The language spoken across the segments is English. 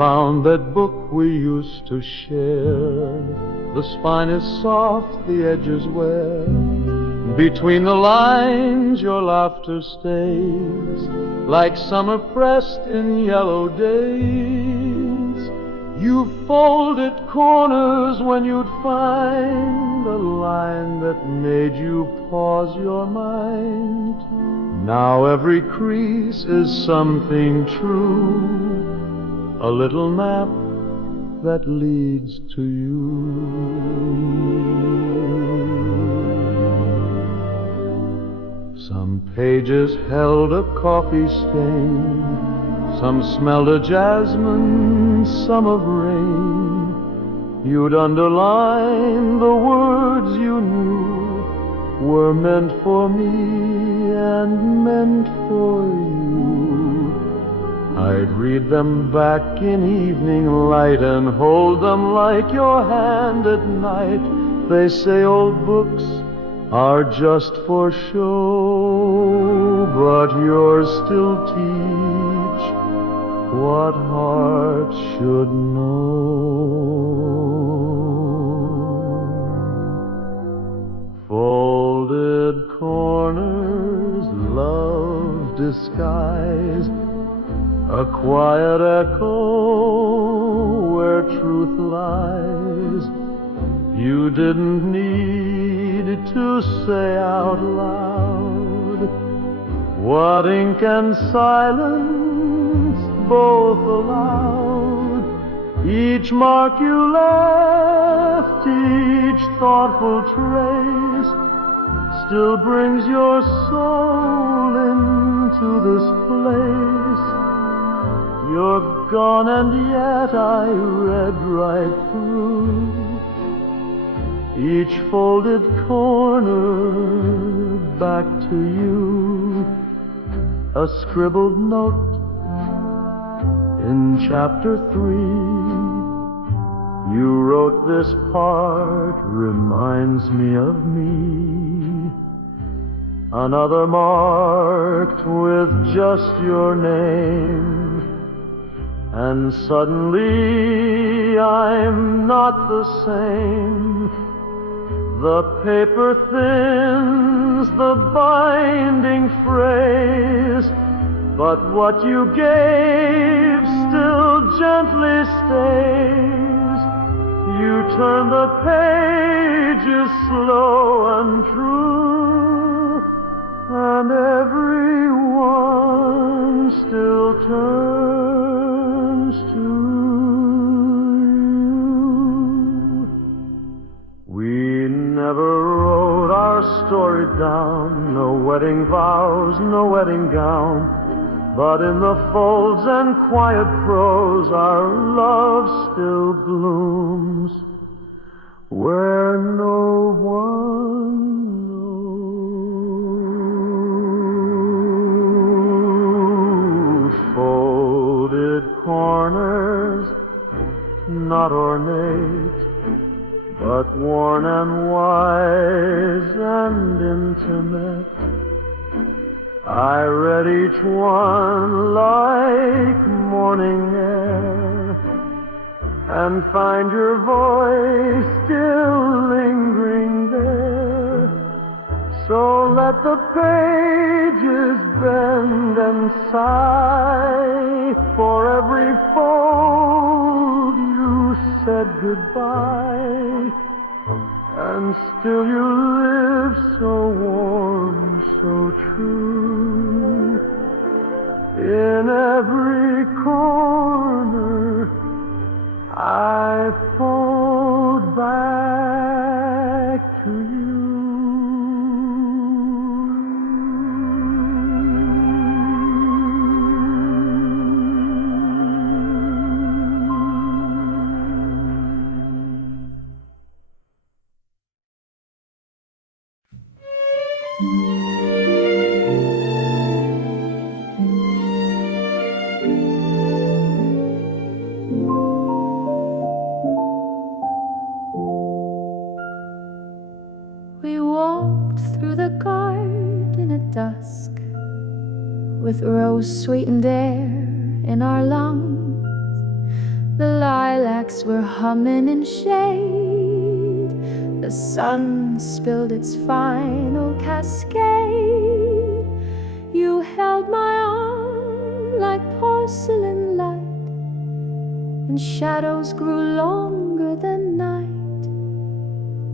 found that book we used to share. The spine is soft, the edges wear. Between the lines your laughter stays, like summer pressed in yellow days. You folded corners when you'd find a line that made you pause your mind. Now every crease is something true, a little map that leads to you. Some pages held a coffee stain, some smelled of jasmine, some of rain. You'd underline the words you knew were meant for me and meant for you. I'd read them back in evening light and hold them like your hand at night. They say old books are just for show, but yours still teach what hearts should know. Folded corners, love disguised, a quiet echo where truth lies. You didn't need to say out loud what ink and silence both allowed. Each mark you left, each thoughtful trace, still brings your soul into this place. You're gone and yet I read right through each folded corner back to you. A scribbled note in chapter 3. You wrote, this part reminds me of me. Another marked with just your name. And suddenly I'm not the same. The paper thins, the binding frays, but what you gave still gently stays. You turn the pages slow and true, and everyone still turns to you. We never wrote our story down, no wedding vows, no wedding gown, but in the folds and quiet prose our love still blooms where no one knows. Folded corners, not ornate, but worn and wise and intimate. I read each one like morning air, and find your voice still lingering there. So let the pages bend and sigh for every fold you said goodbye. And still you live so warm, so true. In every corner I fold back to you. With rose-sweetened air in our lungs, The lilacs were humming in shade. The sun spilled its final cascade. You held my arm like porcelain light, and shadows grew longer than night.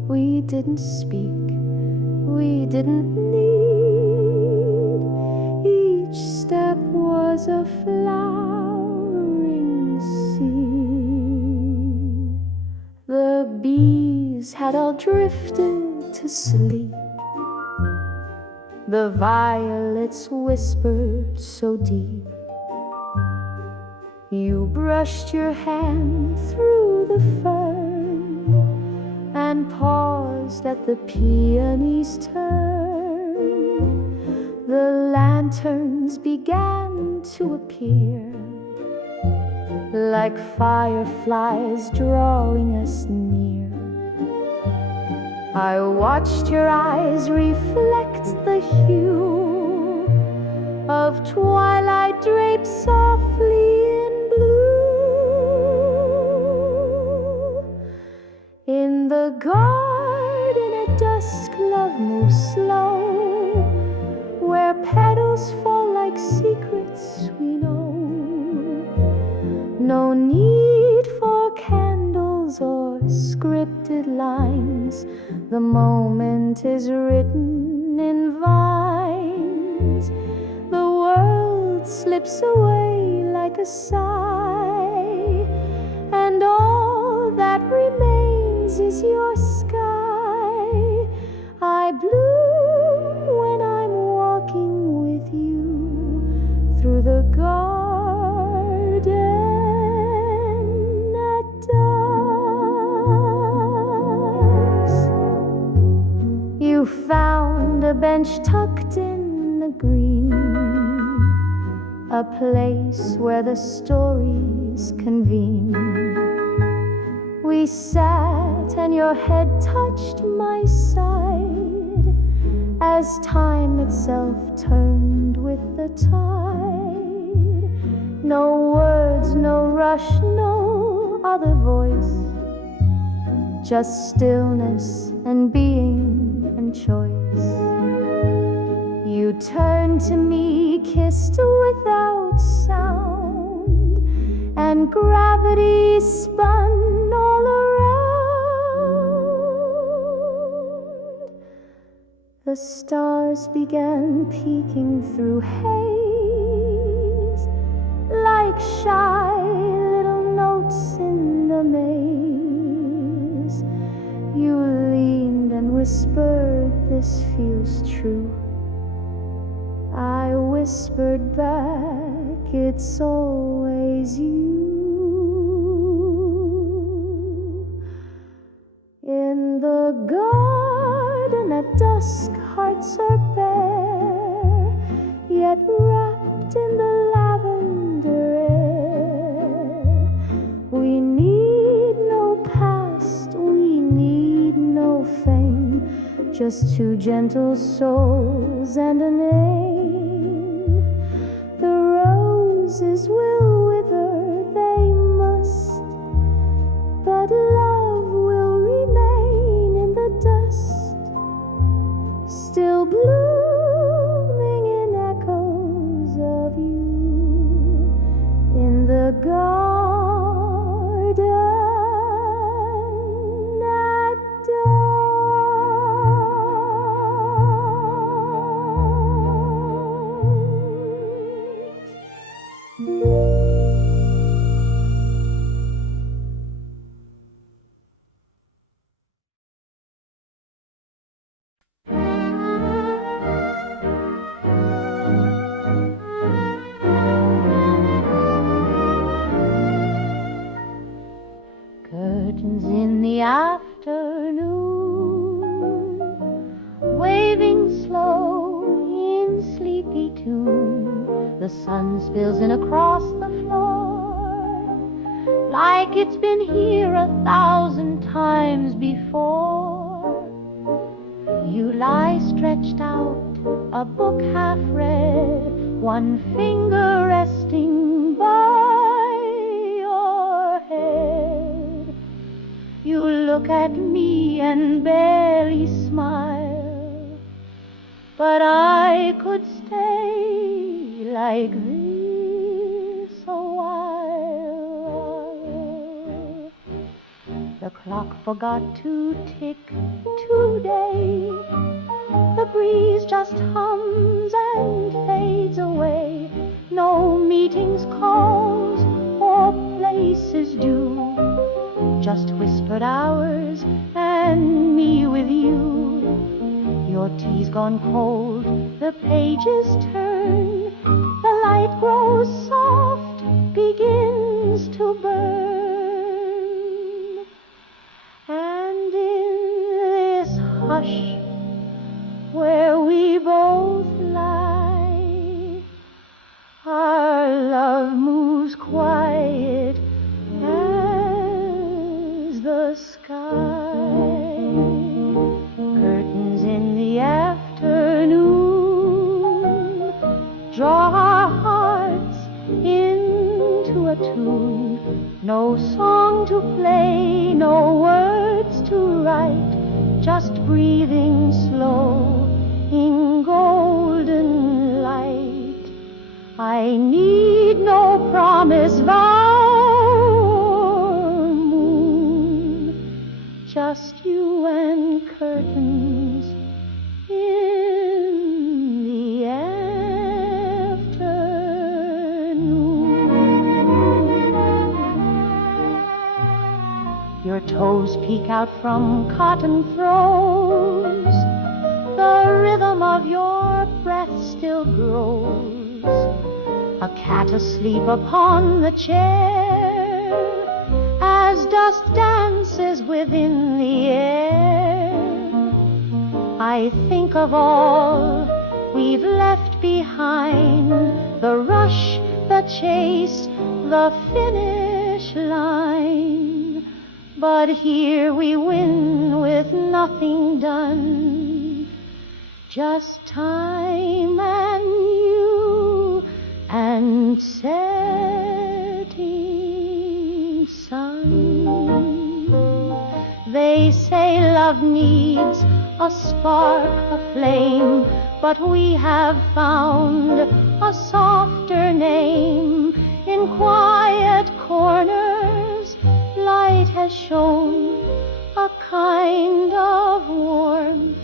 We didn't speak, we didn't need. Each step was a flowering scene. The bees had all drifted to sleep. The violets whispered so deep. You brushed your hand through the fern and paused at the peony's turn. The lanterns began to appear, like fireflies drawing us near. I watched your eyes reflect the hue of twilight draped softly in blue. In the garden at dusk, love moves slow, where petals fall like secrets we know. No need for candles or scripted lines. The moment is written in vines. The world slips away like a sigh, and all that remains is your sky. I bloom when I'm walking with you through the garden at dusk. You found a bench tucked in the green, a place where the stories convene. We sat and your head touched my side as time itself turned with the tide. No words, no rush, no other voice, just stillness and being and choice. You turned to me, kissed without sound, and gravity spun all around. The stars began peeking through haze, like shy little notes in the maze. You leaned and whispered, "This feels true." I whispered back, "It's always you." In the garden at dusk, hearts are bare, yet wrapped in the lavender air. We need no past, we need no fame, just two gentle souls and a name. The roses will wither, they must, but love will remain in the dust, still blooming in echoes of you in the garden at dusk. Curtains in the afternoon, waving slow in sleepy tune. The sun spills in across the floor, like it's been here 1,000 times before. You lie stretched out, a book half read, one finger resting by your head. You look at me and barely smile, but I could stay like this a while. The clock forgot to tick today. The breeze just hums and fades away. No meetings, calls, or places due. Just whispered hours and me with you. Your tea's gone cold, the pages turn. The light grows soft, begins to burn. And in this hush where we both lie, our love moves quiet as the sky. Curtains in the afternoon draw our hearts into a tune. No song to play, no words to write, just breathing slow in golden light. I need no promise, vow, or moon, just you and curtains in the afternoon. Your toes peek out from cotton throws. The rhythm of your breath still grows. A cat asleep upon the chair as dust dances within the air. I think of all we've left behind, the rush, the chase, the finish line. But here we win with nothing done, just time and you and setting sun. They say love needs a spark, a flame, but we have found a softer name. In quiet corners, light has shone, a kind of warmth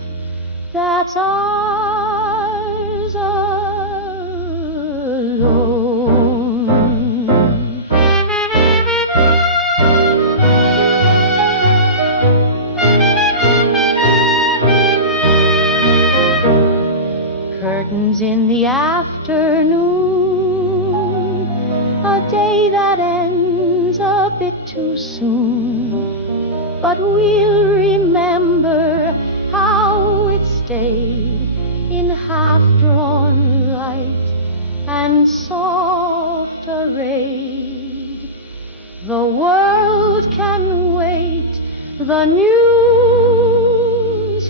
that's ours alone. Curtains in the afternoon, a day that ends a bit too soon, but we'll remember how it stayed in half-drawn light and soft arrayed. The world can wait, the news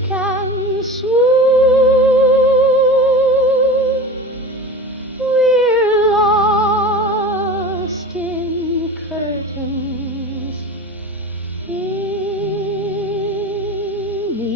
can swoon. We're lost in curtains in the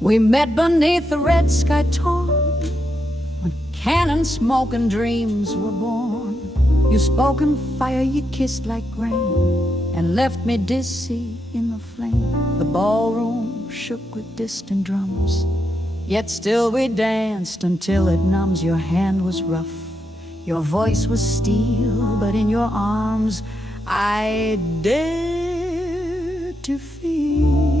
We met beneath the red sky torn, when cannon smoke and dreams were born. You spoke in fire, you kissed like rain, and left me dizzy in the flame. The ballroom shook with distant drums, yet still we danced until it numbs. Your hand was rough, your voice was steel, but in your arms I dared to feel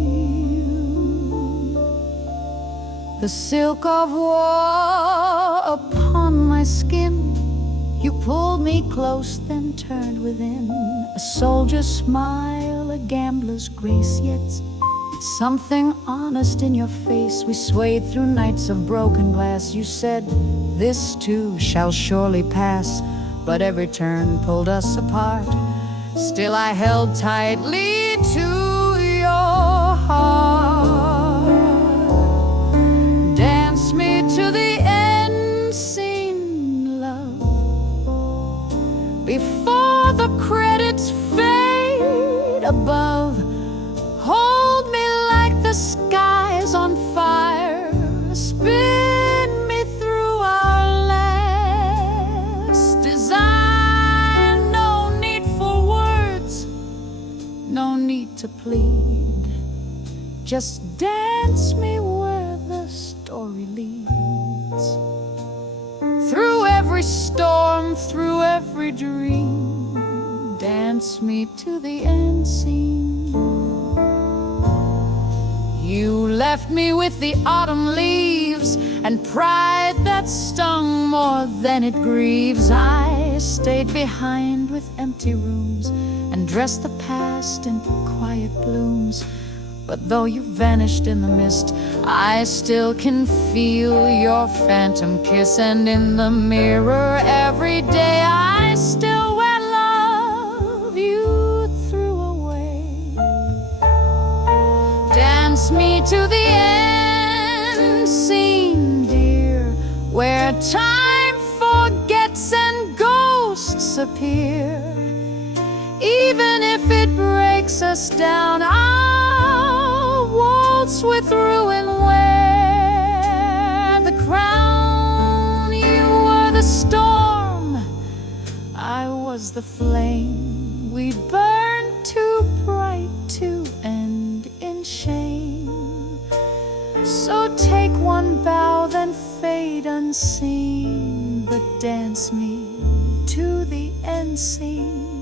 the silk of war upon my skin. You pulled me close, then turned within. A soldier's smile, a gambler's grace, yet something honest in your face. We swayed through nights of broken glass. You said, this too shall surely pass. But every turn pulled us apart. Still I held tightly to your heart. Dance me to the end scene, love, before the credits fade above. Hold me like the sky's on fire. Spin me through our last design. No need for words, no need to plead. Just dance me where the story leads. Through every storm, through every dream, dance me to the end scene. You left me with the autumn leaves and pride that stung more than it grieves. I stayed behind with empty rooms and dressed the past in quiet blooms. But though you vanished in the mist, I still can feel your phantom kiss. And in the mirror every day I still wear love you threw away. Dance me to the end scene, dear, where time forgets and ghosts appear. Even if it breaks us down, I'll waltz with ruin, wear the crown. You were the storm, I was the flame. We burned too bright to end in shame. So take one bow, then fade unseen, but dance me to the end scene.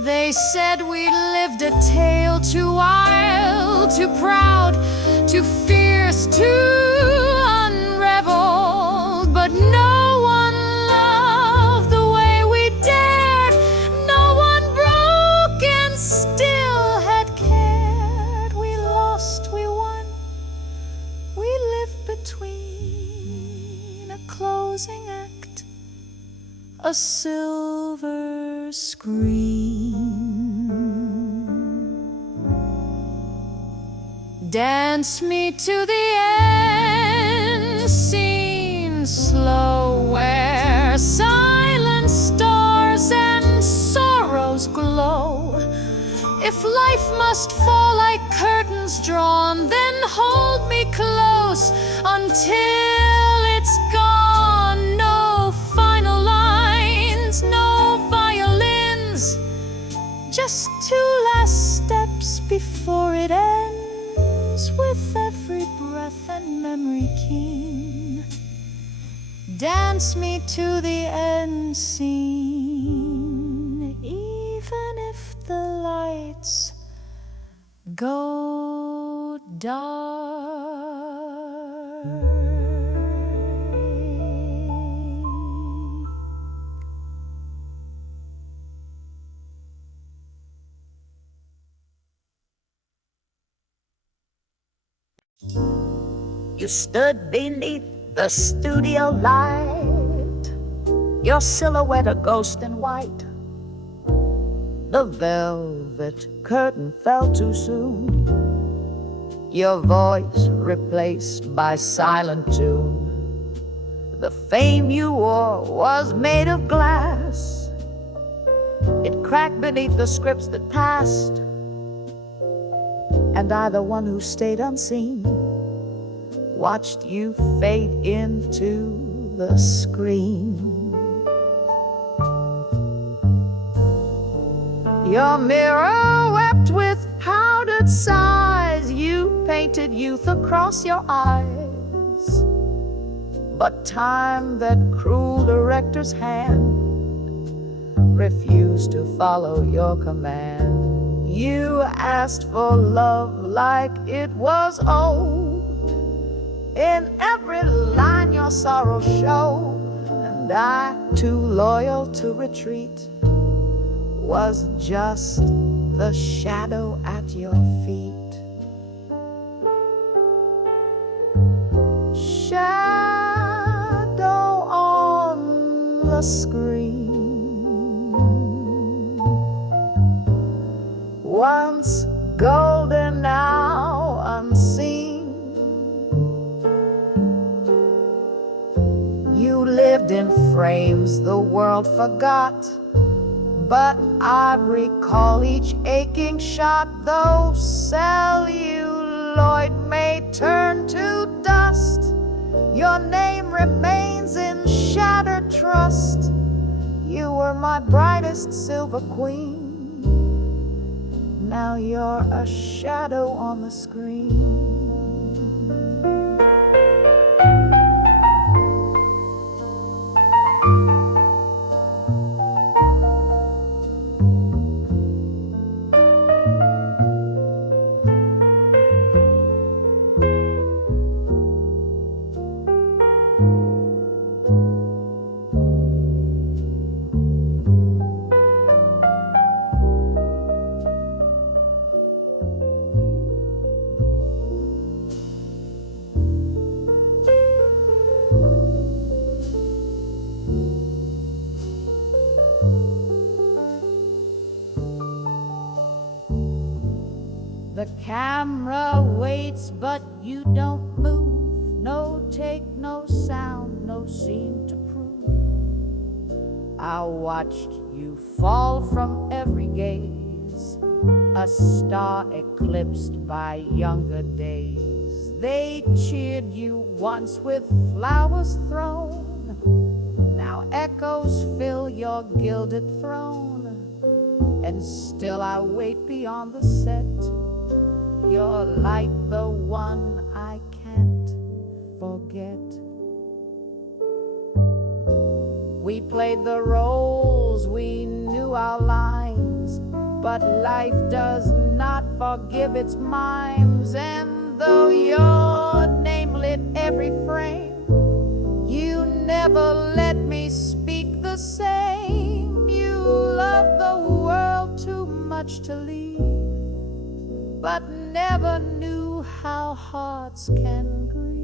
They said we lived a tale too wild, too proud, too fierce, too unraveled. But no one loved the way we dared. No one broke and still had cared. We lost, we won. We lived between a closing act, a silver screen. Dance me to the end scene, slow, where silent stars and sorrows glow. If life must fall like curtains drawn, then hold me close until it's gone. No final lines, no violins, just two last steps before it ends. With every breath and memory keen, dance me to the end scene, even if the lights go dark. You stood beneath the studio light, your silhouette a ghost in white. The velvet curtain fell too soon, your voice replaced by silent tune. The fame you wore was made of glass, it cracked beneath the scripts that passed. And I, the one who stayed unseen, watched you fade into the screen. Your mirror wept with powdered sighs, you painted youth across your eyes. But time, that cruel director's hand, refused to follow your command. You asked for love like it was owed. In every line your sorrow showed, and I, too loyal to retreat, was just the shadow at your feet. the screen. Once golden, now unseen, you lived in frames the world forgot, but I recall each aching shot, though celluloid may turn to dust. Your name remains in shattered trust. You were my brightest silver queen. Now you're a shadow on the screen. The camera waits, but you don't move. No take, no sound, no scene to prove. I watched you fall from every gaze, a star eclipsed by younger days. They cheered you once with flowers thrown. Now echoes fill your gilded throne. And still I wait beyond the set. Your light, the one I can't forget. We played the roles, we knew our lines, but life does not forgive its mimes. And though your name lit every frame, you never let me speak the same. You loved the world too much to leave, but never knew how hearts can grieve.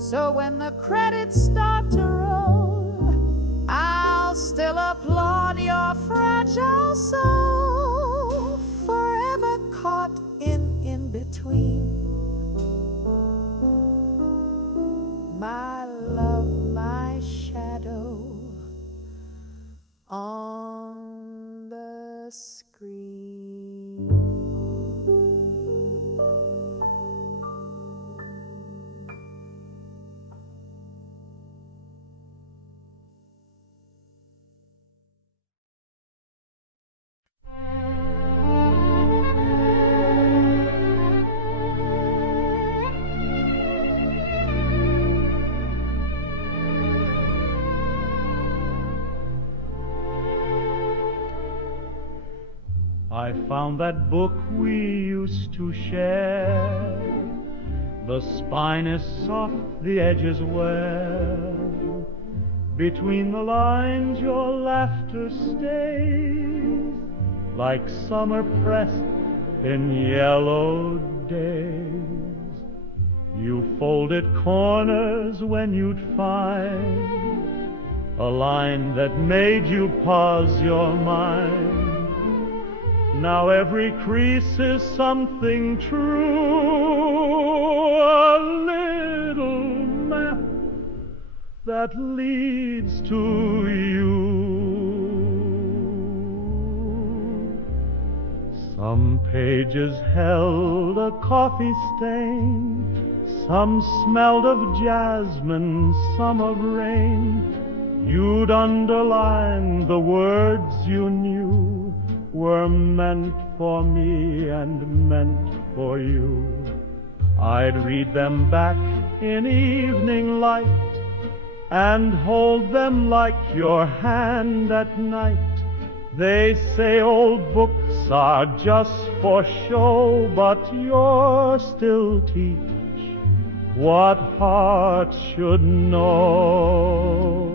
So when the credits start to roll, I'll still applaud your fragile soul, forever caught in between. My love, my shadow on the screen. I found that book we used to share. The spine is soft, the edges well. Between the lines your laughter stays, like summer pressed in yellowed days. You folded corners when you'd find a line that made you pause your mind. Now every crease is something true, a little map that leads to you. Some pages held a coffee stain, some smelled of jasmine, some of rain. You'd underline the words you knew were meant for me and meant for you. I'd read them back in evening light and hold them like your hand at night. They say old books are just for show, but yours still teach what hearts should know.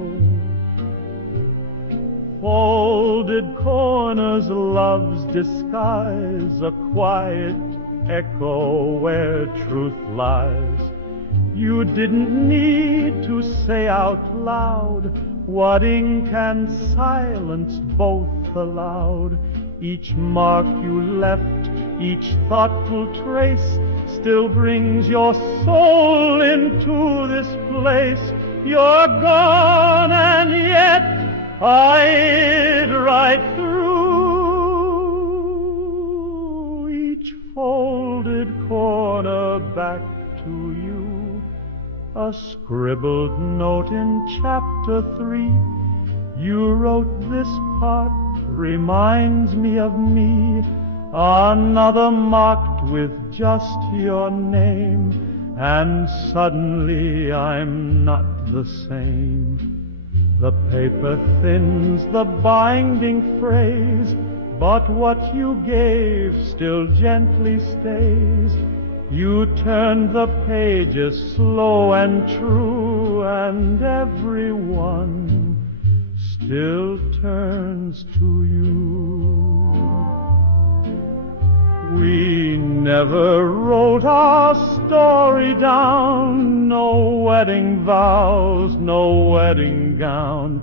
Folded corners, love's disguise, a quiet echo where truth lies. You didn't need to say out loud what ink and silence both allowed. Each mark you left, each thoughtful trace still brings your soul into this place. You're gone and yet I'd right through each folded corner back to you. A scribbled note in chapter 3. You wrote, this part reminds me of me. Another marked with just your name. And suddenly I'm not the same. The paper thins, the binding frays, but what you gave still gently stays. You turned the pages slow and true, and everyone still turns to you. We never wrote our story down, no wedding vows, no wedding gown,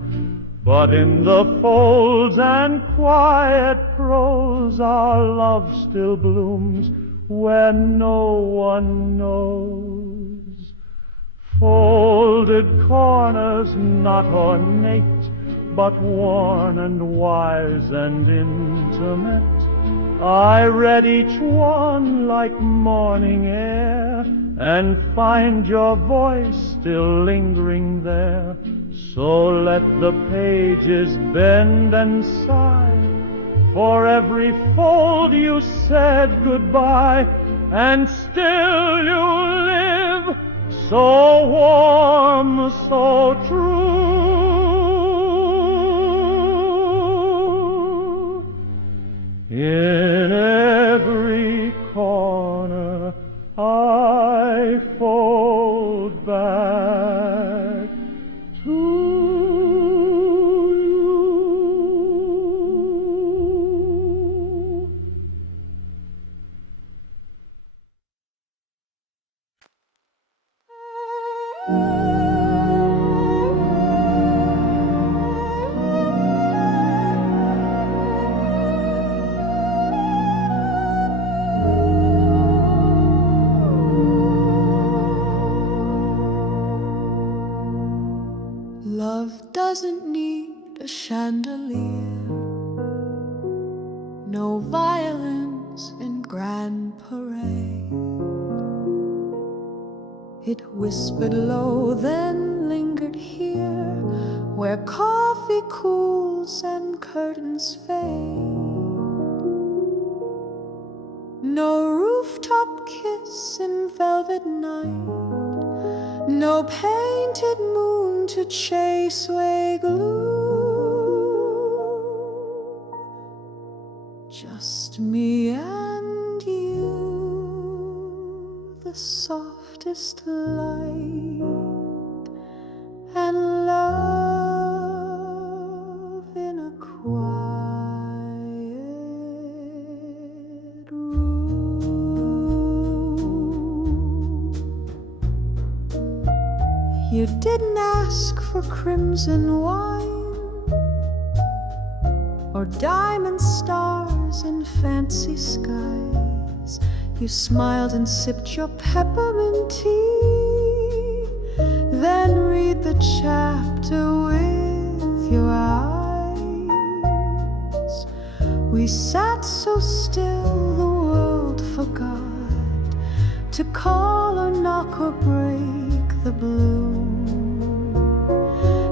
but in the folds and quiet prose our love still blooms where no one knows. Folded corners not ornate, but worn and wise and intimate, I read each one like morning air, and find your voice still lingering there. So let the pages bend and sigh, for every fold you said goodbye, and still you live so warm, so true. In every corner I fold back to you. Love doesn't need a chandelier, no violins in grand parade. It whispered low, then lingered here, where coffee cools and curtains fade. No rooftop kiss in velvet night, no painted moon to chase away gloom. Just me and you, the softest light, and love in a quiet room. You didn't ask for crimson wine or diamond stars in fancy skies. You smiled and sipped your peppermint tea, then read the chapter with your eyes. We sat so still the world forgot to call or knock or break the bloom,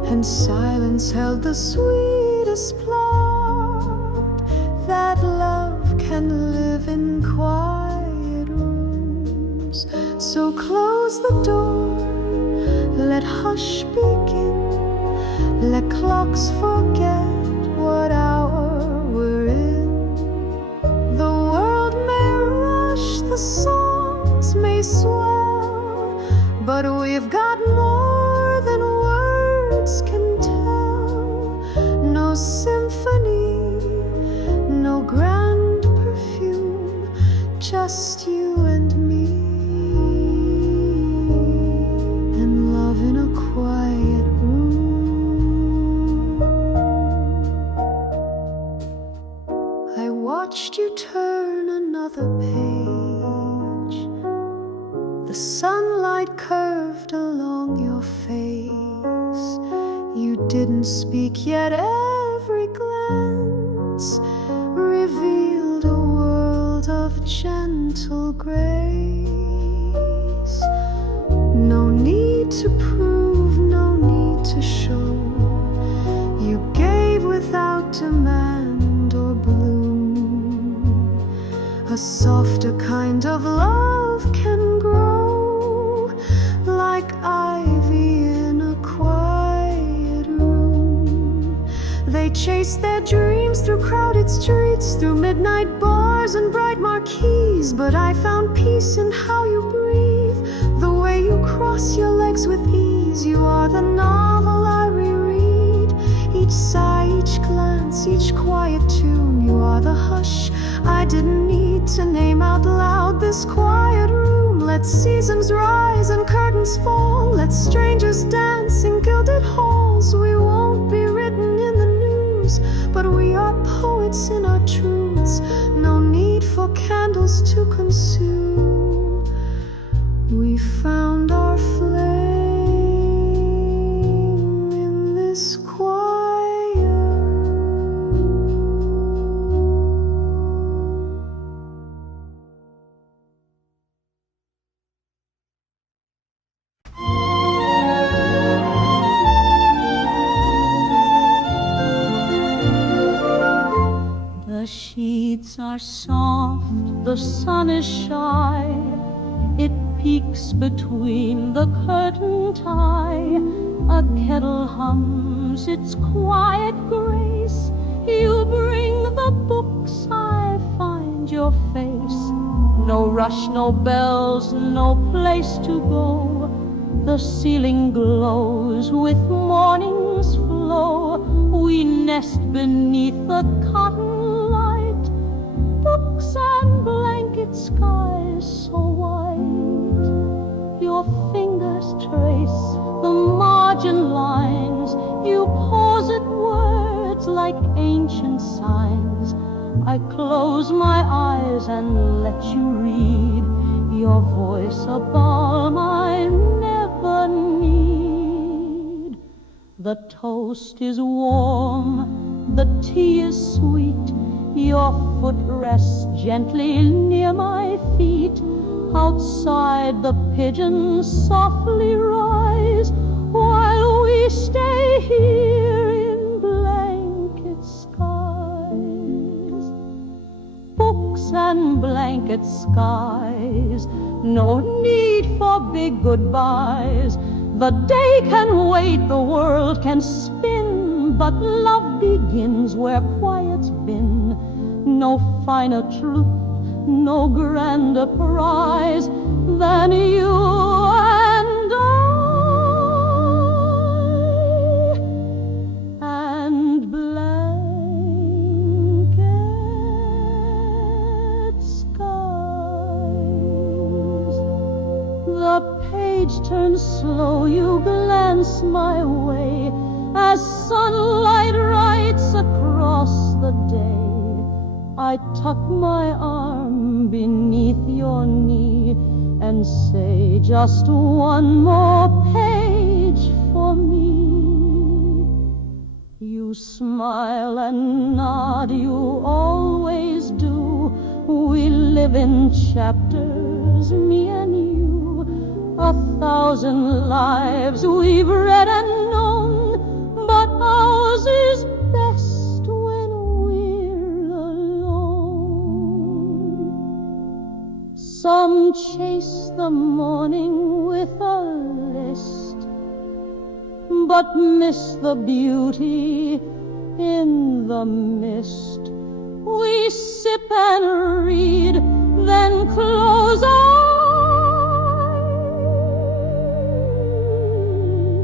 and silence held the sweetest plot that love can live in quiet rooms. So close the door, let hush begin, let clocks forget what hour we're in. The world may rush, the songs may swell, but we've got more than words can tell. No symphony, no grand perfume, just you watched you turn another page. The sunlight curved along your face. You didn't speak, yet every glance revealed a world of gentle grace. No need to prove, no need to show. You gave without demand or bloom. A softer kind of love can grow like ivy in a quiet room. They chased their dreams through crowded streets, through midnight bars and bright marquees. But I found peace in how you breathe, the way you cross your legs with ease. You are the novel I reread, each sigh, each glance, each quiet tune. You are the hush I didn't need to name out loud. This quiet room, let seasons rise and curtains fall. Let strangers dance in gilded halls. We won't be written in the news, but we are poets in our truths. No need for candles to consume. We found our flame in this quiet room. The sheets are soft, the sun is shy. It peeks between the curtain tie. A kettle hums its quiet grace. You bring the books, I find your face. No rush, no bells, no place to go. The ceiling glows with morning's flow. We nest beneath the cotton light. Books and blanket skies so white. Your fingers trace the margin lines. You pause at words like ancient signs. I close my eyes and let you read. Your voice a balm I never need. The toast is warm, the tea is sweet. Your foot rests gently near my feet. Outside the pigeons softly rise, while we stay here in blanket skies. Books and blanket skies, no need for big goodbyes. The day can wait, the world can spin, but love begins where quiet's been. No finer truth, no grander prize than you and I and blanket skies. The page turns slow, you glance my way as sunlight writes across the day. I tuck my arm beneath your knee and say, just one more page for me. You smile and nod, you always do. We live in chapters, me and you. 1,000 lives we've read and known, but ours is best when we're alone. Some chase the morning with a list, but miss the beauty in the mist. We sip and read, then close our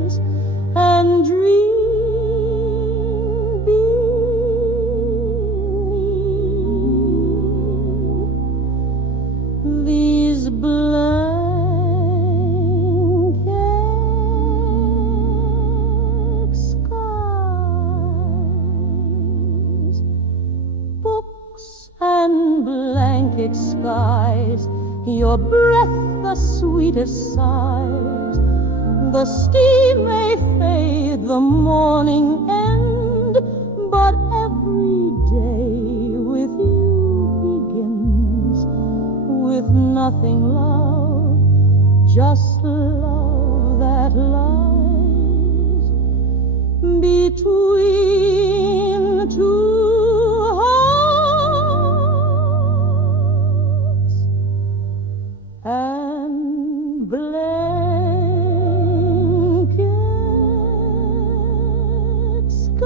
eyes and dream beneath these blanket skies. Books and blanket skies, your breath the sweetest sighs. The steam may fade, the morning end, but every day with you begins. With nothing, love, just love that lies between two hearts and blanket skies.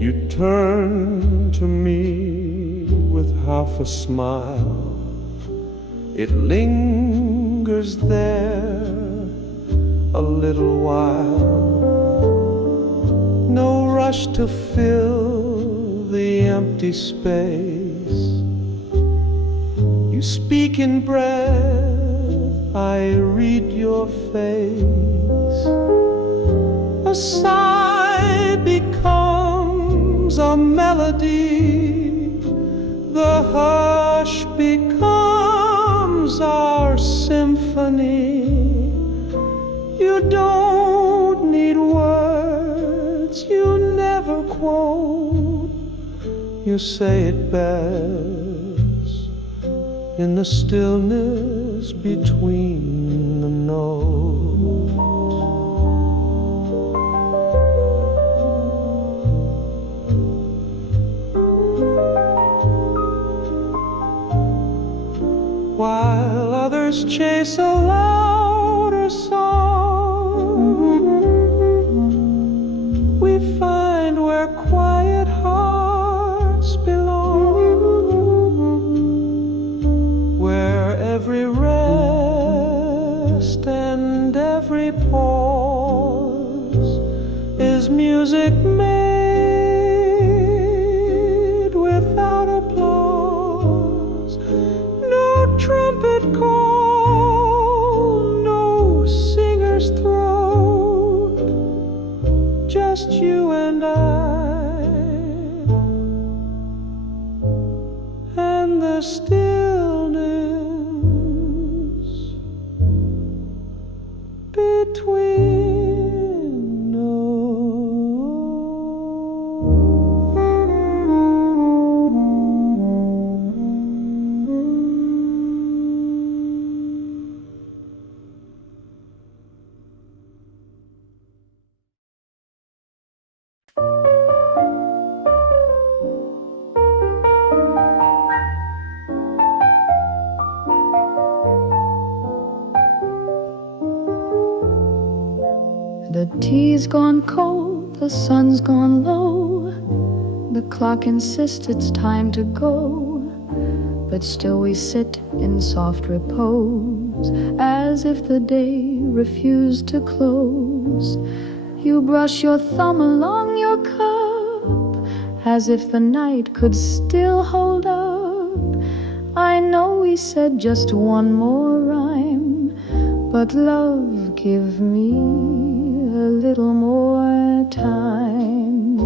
You turn to me with half a smile. It lingers there a little while. No rush to fill the empty space. You speak in breath, I read your face. A sigh becomes a melody. The hush becomes our symphony. You don't need words, you never quote. You say it best in the stillness between the notes. While others chase a louder song, we find where quiet hearts belong, where every rest and every pause is music made without applause. No trumpet call, no singer's throat, just you and I, and the stillness between tea's gone cold, the sun's gone low. The clock insists it's time to go, but still we sit in soft repose, as if the day refused to close. You brush your thumb along your cup, as if the night could still hold up. I know we said just one more rhyme, but love, give me a little more time.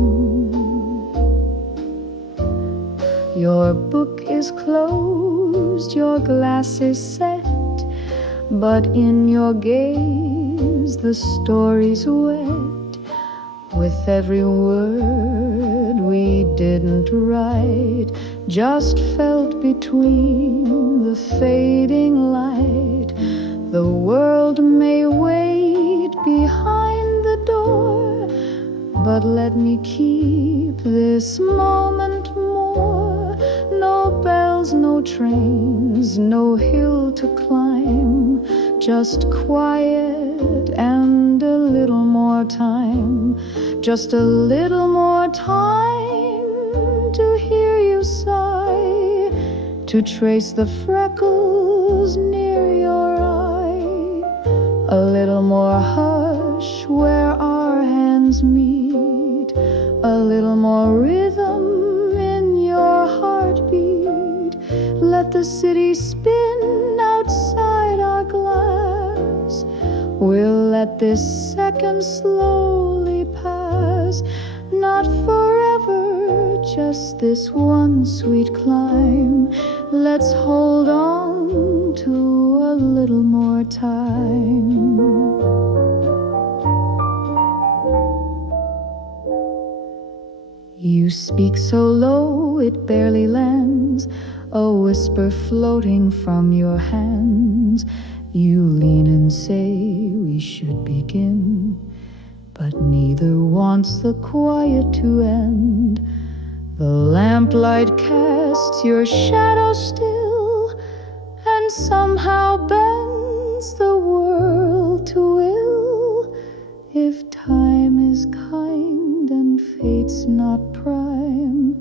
Your book is closed, your glass is set, but in your gaze the story's wet. With every word we didn't write, just felt between the fading light. The world may wait behind the door, but let me keep this moment more. No bells, no trains, no hill to climb, just quiet and a little more time. Just a little more time to hear you sigh, to trace the freckles near your eye. A little more hush where our hands meet, a little more rhythm in your heartbeat. Let the city spin outside our glass. We'll let this second slowly pass. Not forever, just this one sweet climb. Let's hold on to a little more time. You speak so low it barely lands, a whisper floating from your hands. You lean and say we should begin, but neither wants the quiet to end. The lamplight casts your shadow still, and somehow bends the world to will. If time is kind and fate's not prime,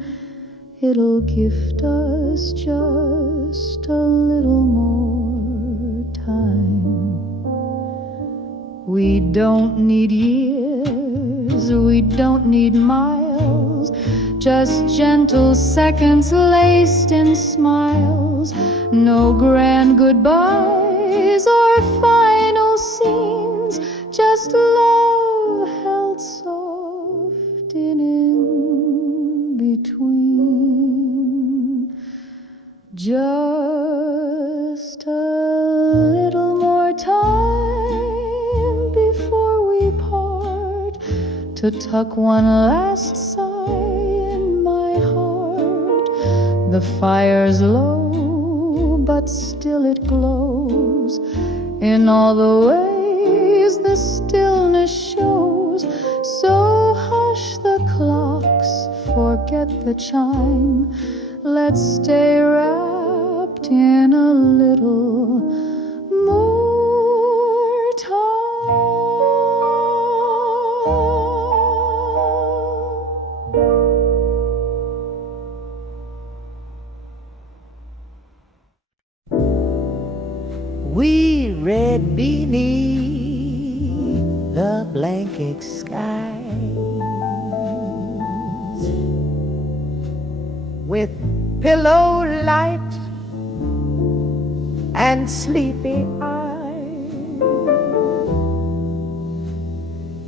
it'll gift us just a little more time. We don't need years, we don't need miles, just gentle seconds laced in smiles. No grand goodbyes or final scenes, just love held soft in between. Just a little more time before we part, to tuck one last sigh in my heart. The fire's low, but still it glows. In all the ways the stillness shows. So hush the clocks, forget the chime. Let's stay wrapped in a little more time. We read beneath the blanket skies, with pillow light and sleepy eyes.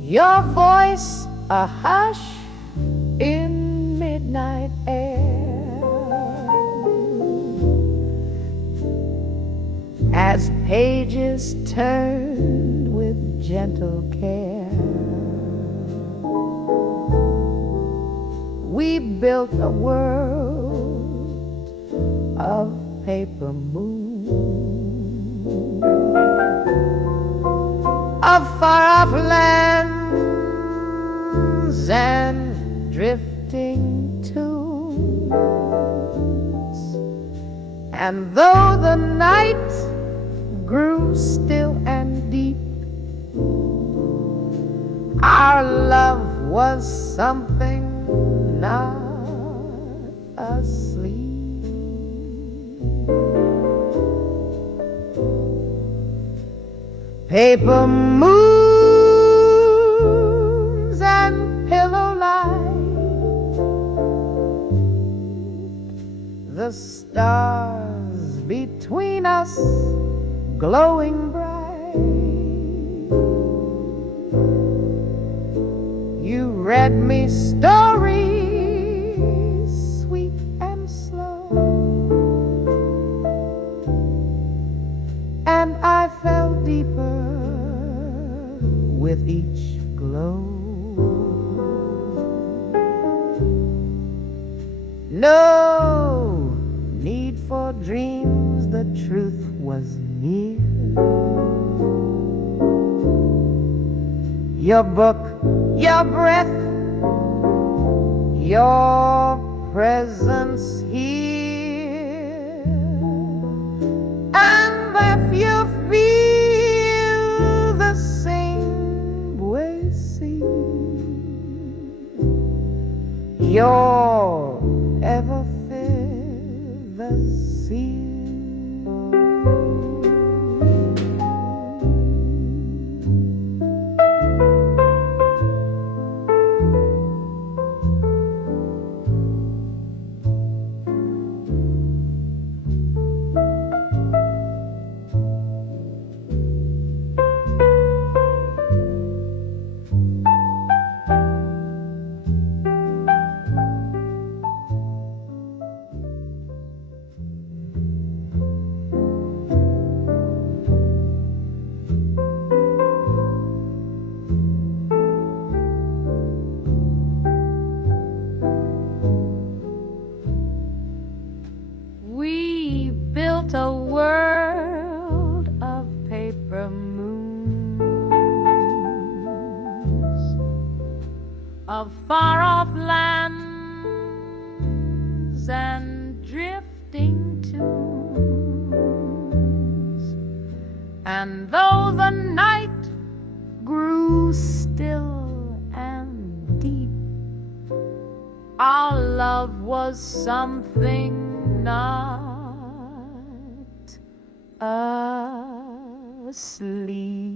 Your voice a hush in midnight air, as pages turned with gentle care. We built a world of paper moon, of far-off lands and drifting tunes. And though the night grew still and deep, Our love was something not asleep. Paper moons and pillow light, the stars between us glowing bright. You read me stories sweet and slow, and I fell deeper with each glow. No need for dreams, the truth was near. Your book, your breath, your presence here, and if you feel the same way, see, you're ever the sea. We built a world of paper moons, of far-off lands and drifting tunes. And though the night grew still and deep, our love was something not asleep.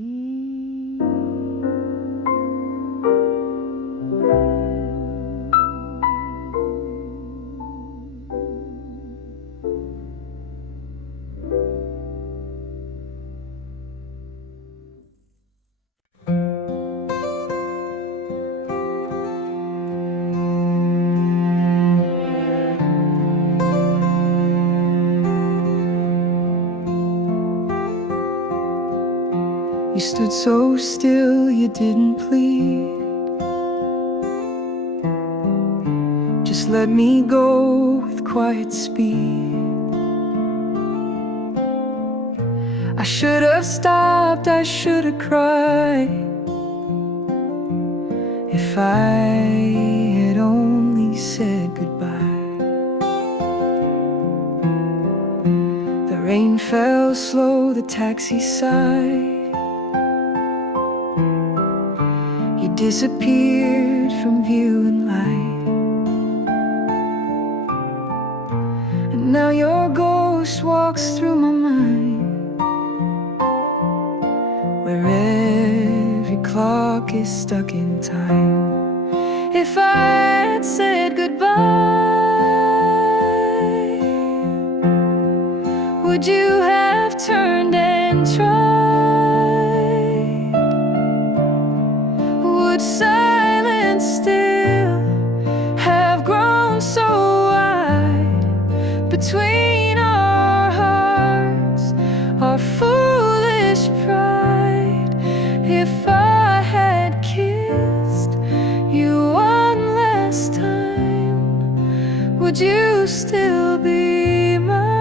You stood so still, you didn't plead. Just let me go with quiet speed. I should have stopped, I should have cried, if I had only said goodbye. The rain fell slow, the taxi sighed. You disappeared from view and light, and now your ghost walks through my mind, where every clock is stuck in time. If I had said goodbye, would you have turned and tried? Would silence still have grown so wide between our hearts, our foolish pride? If I had kissed you one last time, would you still be mine?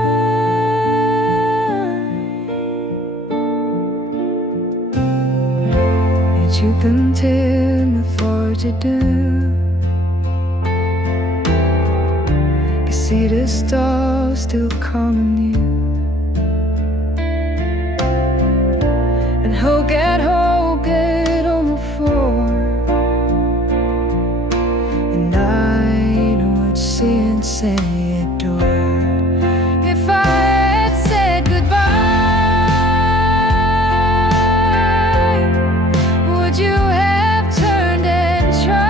You can tell me what to do. You see the stars still calling you, and hope get on the floor. hadn't said a word, if I had said goodbye, would you have turned and tried?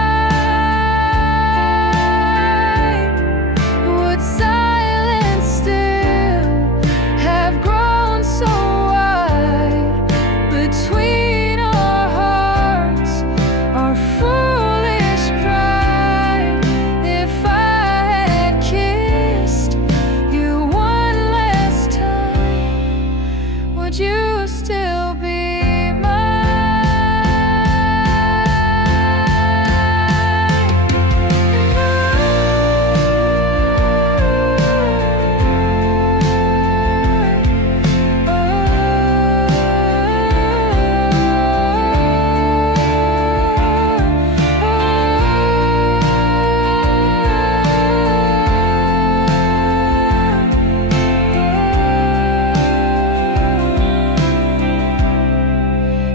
Would silence still have grown so wide between our hearts, our foolish pride? If I had kissed you one last time, would you still be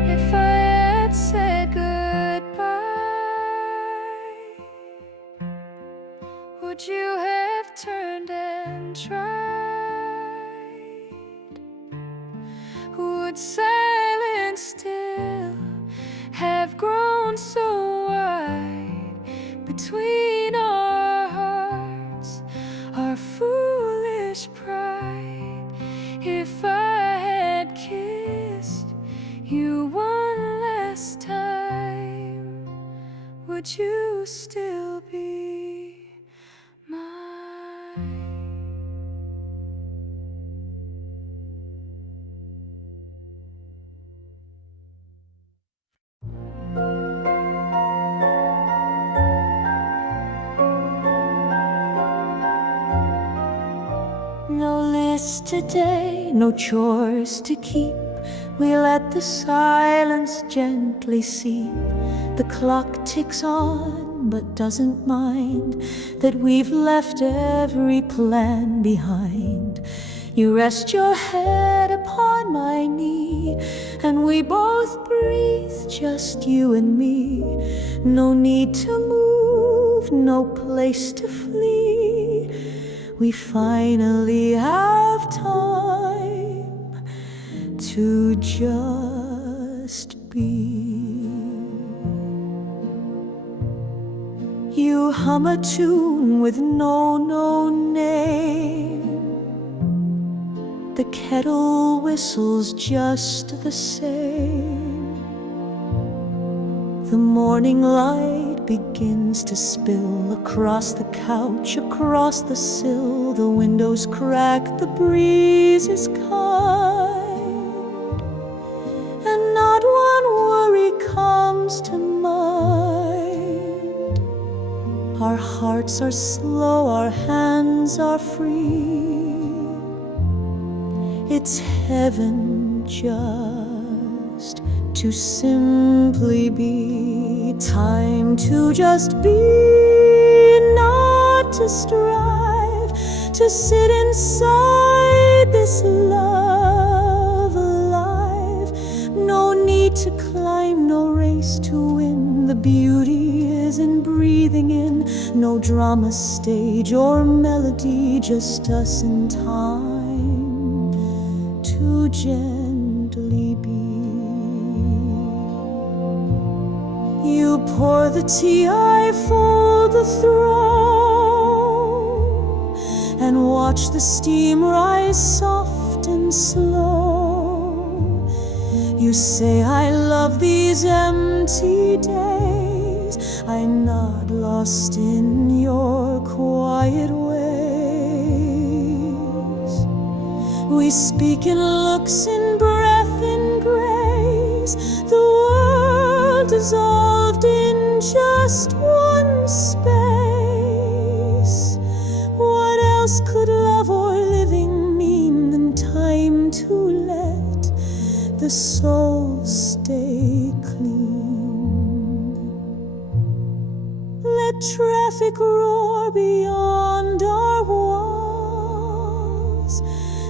if I had said goodbye? Would you have turned and tried? Would silence still have grown so wide between our hearts, our foolish pride? If I had kissed you one last time, would you still be mine? No list today, no chores to keep. We let the silence gently seep. The clock ticks on, but doesn't mind that we've left every plan behind. You rest your head upon my knee, and we both breathe, just you and me. No need to move, no place to flee. We finally have time to just be. You hum a tune with no name. The kettle whistles just the same. The morning light begins to spill across the couch, across the sill. The windows crack, the breeze is kind, and not one worry comes to mind. Our hearts are slow, our hands are free. It's heaven just to simply be. Time to just be, not to strive, to sit inside this love alive. No need to climb, no race to win. The beauty is in breathing in. No drama stage or melody, just us in time to gently be. You pour the tea, I fold the throw, and watch the steam rise soft and slow. You say I love these empty days. I nod, lost in your quiet ways. We speak in looks, in breath, in grace. The world dissolved in just one space. What else could love or living mean than time to let the soul stay clean? Let traffic roar beyond our walls.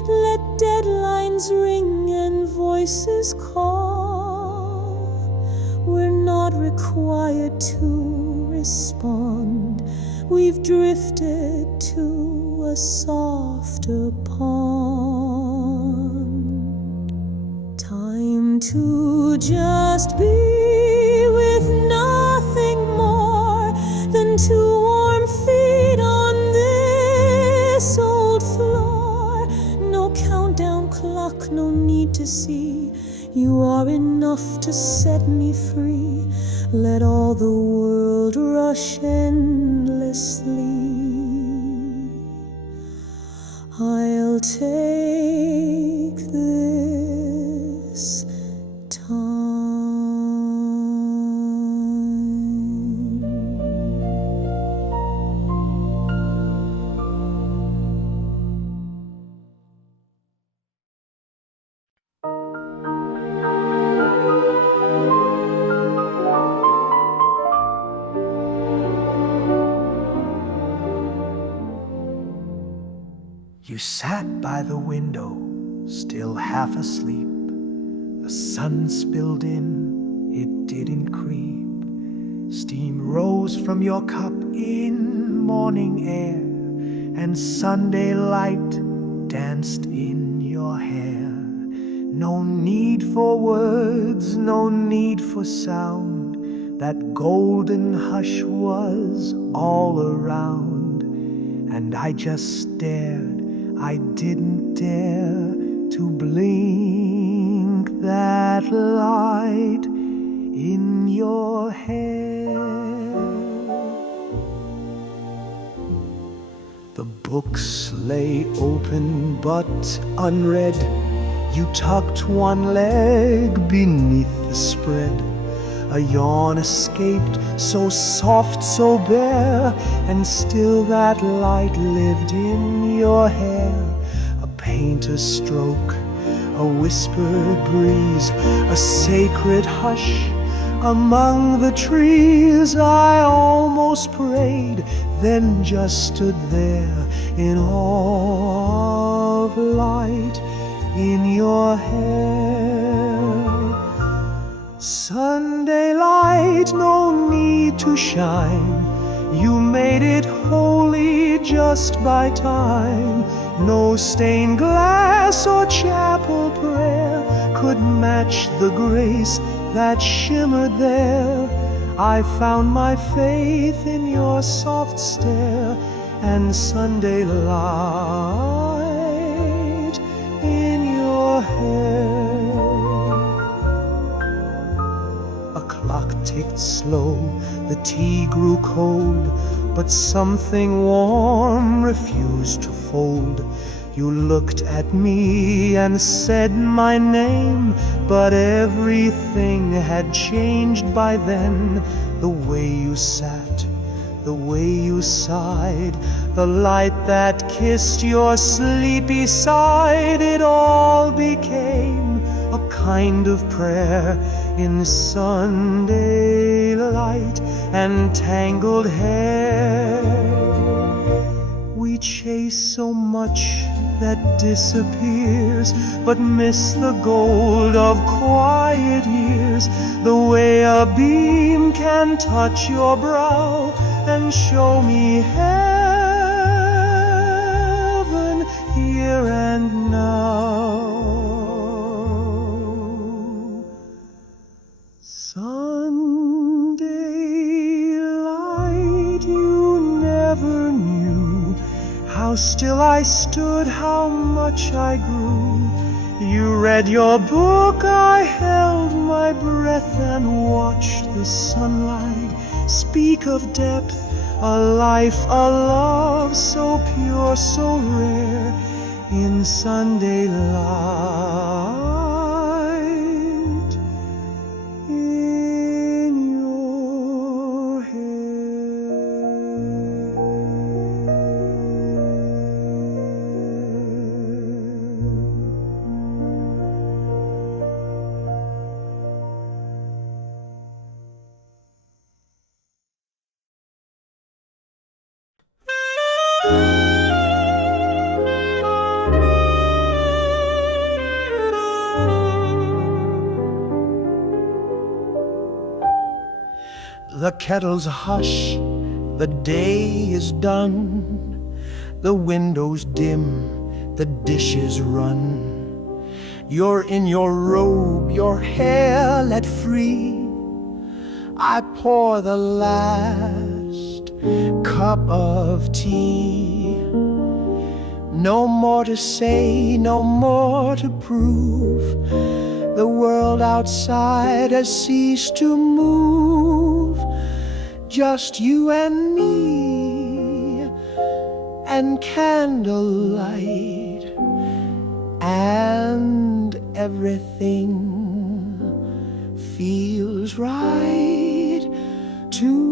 Let deadlines ring and voices call. We're not required to respond. We've drifted to a softer pond. Time to just be with nothing more than two warm feet on this old floor. No countdown clock, no need to see. You are enough to set me free. Let all the world rush endlessly. I'll take this time. You sat by the window, still half asleep. The sun spilled in, it didn't creep. Steam rose from your cup in morning air, and Sunday light danced in your hair. No need for words, no need for sound. That golden hush was all around, and I just stared. I didn't dare to blink that light in your hair. The books lay open but unread. You tucked one leg beneath the spread. A yawn escaped, so soft, so bare, and still that light lived in your hair. A painter's stroke, a whispered breeze, a sacred hush among the trees. I almost prayed, then just stood there in awe of light in your hair. Sunday light, no need to shine. You made it holy just by time. No stained glass or chapel prayer could match the grace that shimmered there. I found my faith in your soft stare and Sunday light in your hair. A clock ticked slow, the tea grew cold, but something warm refused to fold. You looked at me and said my name, but everything had changed by then. The way you sat, the way you sighed, the light that kissed your sleepy side, it all became a kind of prayer in Sunday light and tangled hair. We chase so much that disappears, but miss the gold of quiet years. The way a beam can touch your brow and show me heaven here and now. Sunday light, you never knew how still I stood, how much I grew. You read your book, I held my breath and watched the sunlight speak of depth, a life, a love so pure, so rare in Sunday light in your hair. The kettle's hush, the day is done, the window's dim, the dishes run. You're in your robe, your hair let free. I pour the last cup of tea. No more to say, no more to prove. The world outside has ceased to move. Just you and me and candlelight, and everything feels right tonight.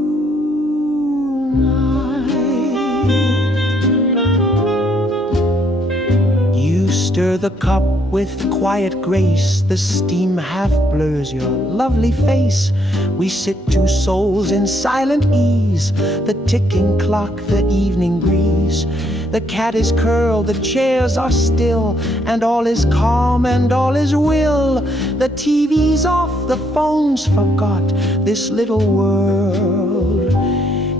You stir the cup with quiet grace. The steam half blurs your lovely face. We sit two souls in silent ease. The ticking clock, the evening breeze. The cat is curled, the chairs are still, and all is calm and all is will. The TV's off, the phone's forgot. This little world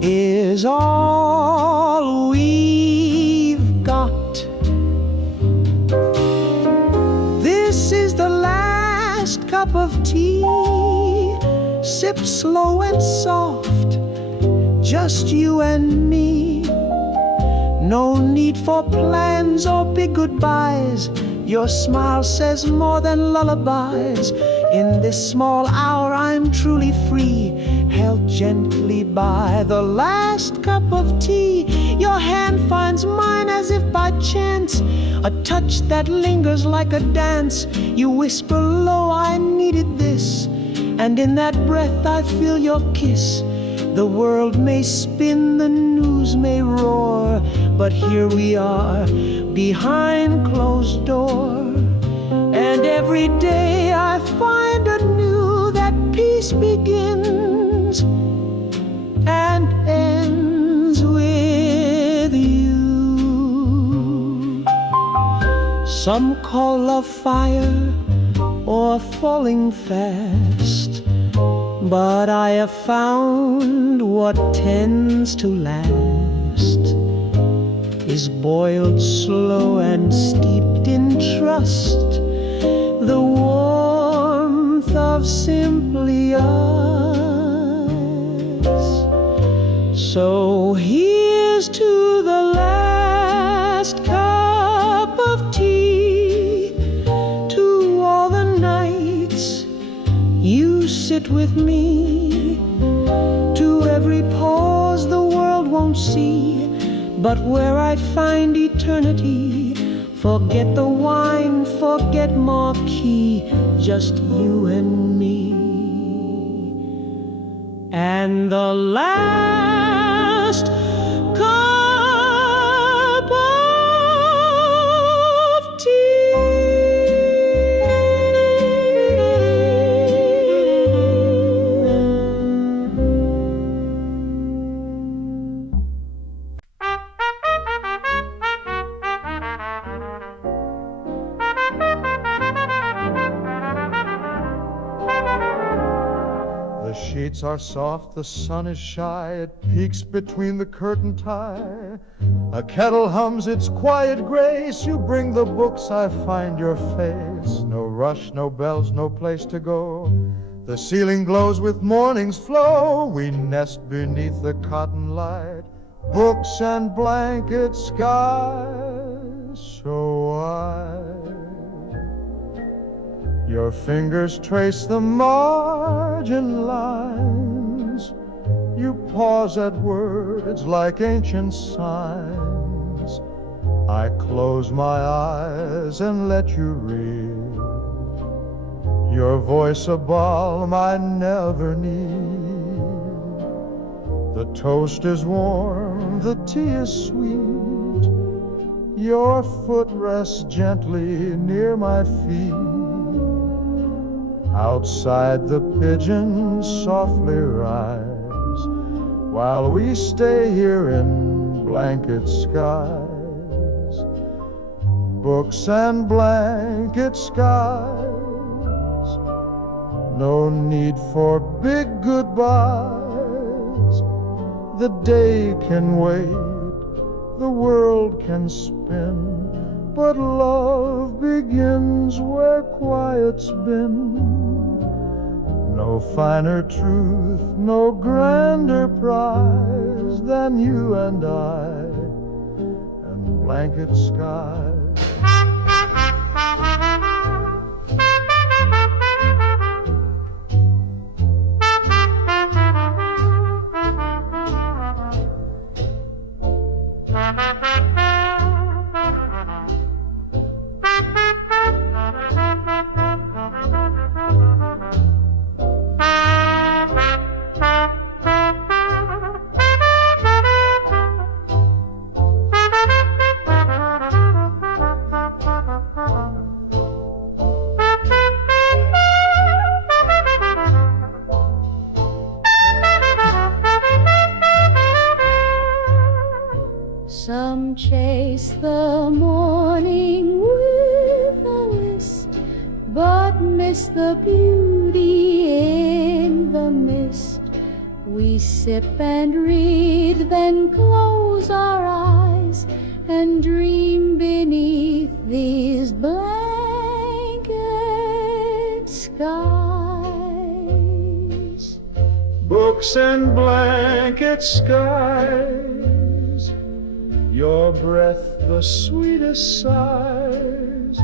is all we've got. This is the last cup of tea. Sip slow and soft, just you and me. No need for plans or big goodbyes. Your smile says more than lullabies. In this small hour I'm truly free, held gently by the last cup of tea. Your hand finds mine as if by chance, a touch that lingers like a dance. You whisper low, I needed this, and in that breath I feel your kiss. The world may spin, the news may roar, but here we are, behind closed door. And every day I find anew that peace begins and ends with you. Some call love fire or falling fast, but I have found what tends to last is boiled slow and steeped in trust, the warmth of simply us. So here's to the last cup of tea, to all the nights you sit with me, to every pause the world won't see, but where I'd find eternity. Forget the wine, forget marquee, just you and me. And the last cup of tea. The sheets are soft, the sun is shy, it peeks between the curtain tie. A kettle hums its quiet grace, you bring the books, I find your face. No rush, no bells, no place to go. The ceiling glows with morning's flow, we nest beneath the cotton light. Books and blankets, skies so wide. Your fingers trace the margin lines. You pause at words like ancient signs. I close my eyes and let you read. Your voice a balm I never need. The toast is warm, the tea is sweet. Your foot rests gently near my feet. Outside the pigeons softly rise, while we stay here in blanket skies. Books and blanket skies. No need for big goodbyes. eyes. The day can wait, the world can spin, but love begins where quiet's been. No finer truth, no grander prize than you and I and blanket skies. Some chase the morning with a list, but miss the beauty in the mist. We sip and read, then close our eyes and dream beneath these blanket skies. Books and blanket skies, your breath the sweetest sighs.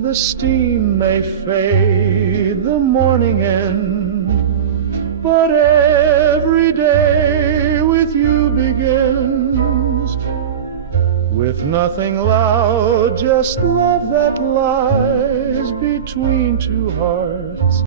The steam may fade, the morning end, but every day with you begins. With nothing loud, just love that lies between two hearts.